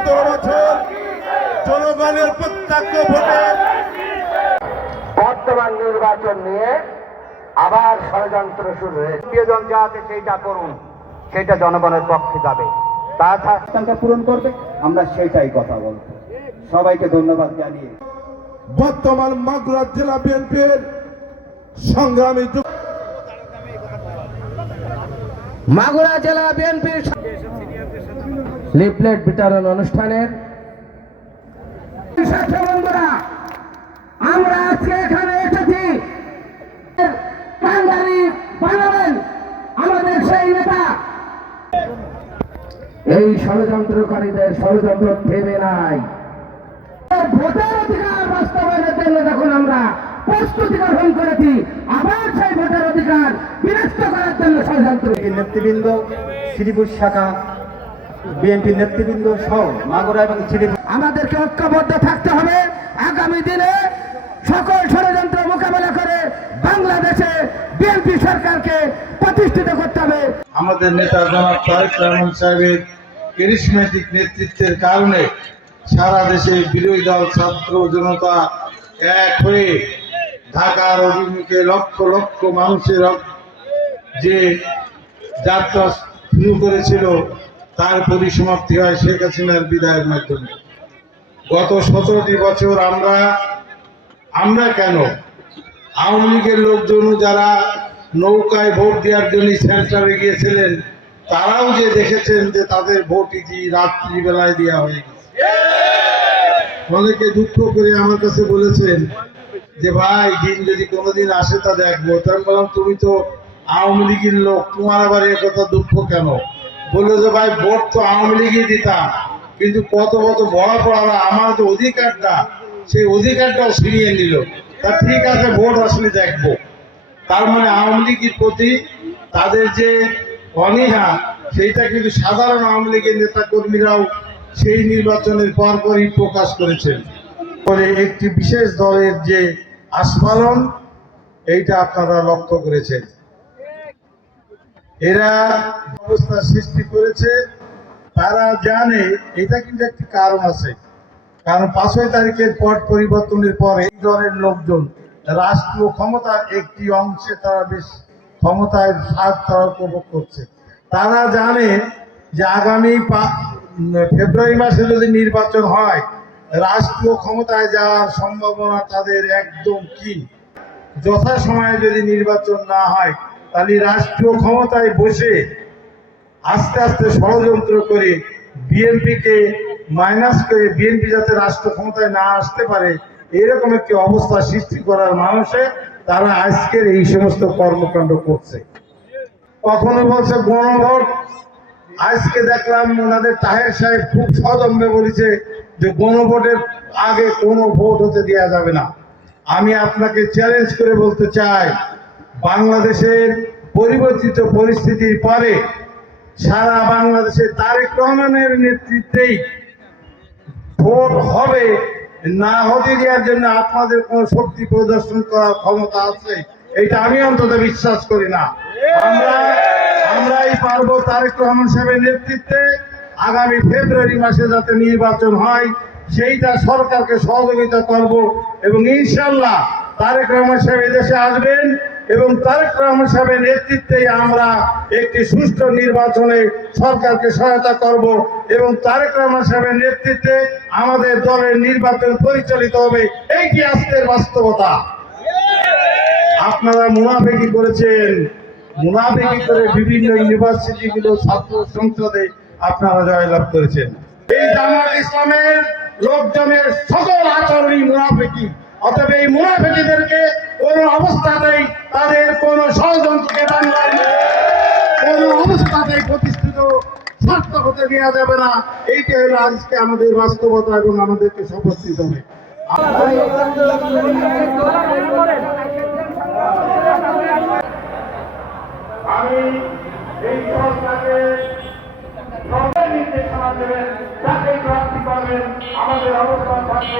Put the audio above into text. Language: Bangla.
সতেরো বছর জনগণের প্রত্যক্ষ ভোটে। বর্তমান নির্বাচন নিয়ে আবার ষড়যন্ত্র শুরু হয়েছে। যা আছে সেইটা করুন সেটা জনগণের পক্ষে যাবে। তাছাড়া পূরণ করবে আমরা সেটাই কথা বলব। সবাইকে ধন্যবাদ জানিয়ে। বর্তমান মাগুরা জেলা বিএনপির সংগ্রামী মাগুরা জেলা বিএনপির লিফলেট বিতরণ অনুষ্ঠানের বন্ধুরা আমরা আজকে এখানে এসেছি। বানাবেন আমাদের সেই নেতা। এই ষড়যন্ত্রকারীদের ষড়যন্ত্র থেমে নাই। ভোটের অধিকার বাস্তবায়নের জন্য যখন আমরা প্রস্তুতি গ্রহণ করেছি। আবার সেই ভোটের অধিকার বিনষ্ট করার জন্য ষড়যন্ত্র। নেতৃবৃন্দ শ্রীপুর শাখা বিএনপি নেতৃবৃন্দ সহ মাগুরা এবং শ্রীপুর আমাদেরকে ঐক্যবদ্ধ থাকতে হবে। আগামী দিনে সকল ষড়যন্ত্র মোকাবেলা করে বাংলাদেশে বিএনপি সরকারকে প্রতিষ্ঠিত করতে হবে। আমাদের নেতা জনাব তারেক রহমান সাহেবের ক্যারিসমেটিক নেতৃত্বের কারণে সারা দেশে বিরোধী দল ছাত্র জনতা এক হয়ে ঢাকার অভিমুখে লক্ষ লক্ষ মানুষের যে যাত্রা শুরু করেছিল তার পরিসমাপ্তি হয় শেখ হাসিনার বিদায়ের মাধ্যমে। গত সতেরোটি বছর আমরা আমরা কেন? আওয়ামী লীগের লোকজন যারা নৌকায় ভোট দেওয়ার জন্য সেন্টারে গিয়েছিলেন, তারাও যে দেখেছেন যে তাদের ভোট ইতি রাত্রিবেলায় দেওয়া হয়ে গেছে। অনেকে দুঃখ করে আমার কাছে বলেছেন যে, ভাই, দিন যদি কোনোদিন আসে তা দেখব। তো আমি বললাম, তুমি তো আওয়ামী লীগের লোক, তোমার আবার এ কথা দুঃখ কেন? বলল যে ভাই, ভোট তো আওয়ামী লীগই দিতাম, কিন্তু কত কত বড় পড়ারা আমার যে অধিকারটা, সেই অধিকারটাও ছিনিয়ে নিল। তা ঠিক আছে, ভোট আসলে দেখব। তার মানে আওয়ামী লীগের প্রতি তাদের যে অনীহা, সেইটা কিন্তু সাধারণ আওয়ামী লীগের নেতা কর্মীরাও সেই নির্বাচনের পরপরই প্রকাশ করেছেন। পরে একটি বিশেষ দলের যে আস্ফালন, এইটা আপনারা লক্ষ্য করেছেন। এরা অবস্থা সৃষ্টি করেছে, তারা জানে এটা কিন্তু একটি কারণ আছে। কারণ পাঁচই তারিখের পট পরিবর্তনের পর এই দলের লোকজন রাষ্ট্রীয় ক্ষমতার একটি অংশে তারা বেশ ক্ষমতায় স্বাদ তারা উপভোগ করছে। তারা জানে যে আগামী ফেব্রুয়ারি মাসে যদি নির্বাচন হয়, রাষ্ট্রীয় ক্ষমতায় যাওয়ার সম্ভাবনা তাদের একদম কি? যথাসময়ে যদি নির্বাচন না হয় তাহলে রাষ্ট্রীয় ক্ষমতায় বসে আস্তে আস্তে ষড়যন্ত্র করে বিএনপিকে মাইনাস করে বিএনপি যাতে রাষ্ট্র ক্ষমতায় না আসতে পারে, এরকম একটি অবস্থা সৃষ্টি করার মানুষে তারা আজকের এই সমস্ত কর্মকাণ্ড করছে। কখনো বলছে গণভোট, আজকে দেখলাম ওনাদের তাহের সাহেব খুব সদম্বে বলেছে যে গণভোটের আগে কোনো ভোট হতে দেওয়া যাবে না। আমি আপনাকে চ্যালেঞ্জ করে বলতে চাই বাংলাদেশের পরিবর্তিত পরিস্থিতির পরে সারা বাংলাদেশে তারেক রহমানের নেতৃত্বেই ভোট হবে, না হতে দেওয়ার জন্য আপনাদের কোন শক্তি প্রদর্শন করার ক্ষমতা আছে, এটা আমি অন্তত বিশ্বাস করি না। আমরা আমরাই পারব তারেক রহমান সাহেবের নেতৃত্বে আগামী ফেব্রুয়ারি মাসে যাতে নির্বাচন হয়, সেইটা সরকারকে সহযোগিতা করব এবং ইনশাল্লাহ তারেক রহমান সাহেব এদেশে আসবেন এবং তারেক রহমান সাহেবের নেতৃত্বেই আমরা একটি সুষ্ঠু নির্বাচনে সরকারকে সহায়তা করব এবং তারেক রহমান সাহেবের নেতৃত্বে আমাদের দলের নির্বাচন পরিচালিত হবে। এইটি আজকের বাস্তবতা। আপনারা মুনাফেকি করেছেন। মুনাফেকি করে বিভিন্ন ইউনিভার্সিটিগুলো ছাত্র সংসদে আপনারা জয়লাভ করেছেন। এই জামাত ইসলামের লোকজনের সকল আচরণই মুনাফেকি। অতএব এই মুনাফেকিদেরকে কোন অবস্থাতেই তাদের কোন ষড়যন্ত্রকে বাংলার কোন অবস্থাতে প্রতিষ্ঠিত স্বার্থ হতে দেওয়া যাবে না। এইটা হলো আজকে আমাদের বাস্তবতা এবং আমাদেরকে শপথ দিতে হবে। আমি এই সংস্থাকে নির্দেশনা দেবেন প্রার্থী আমাদের অবস্থান থাকবে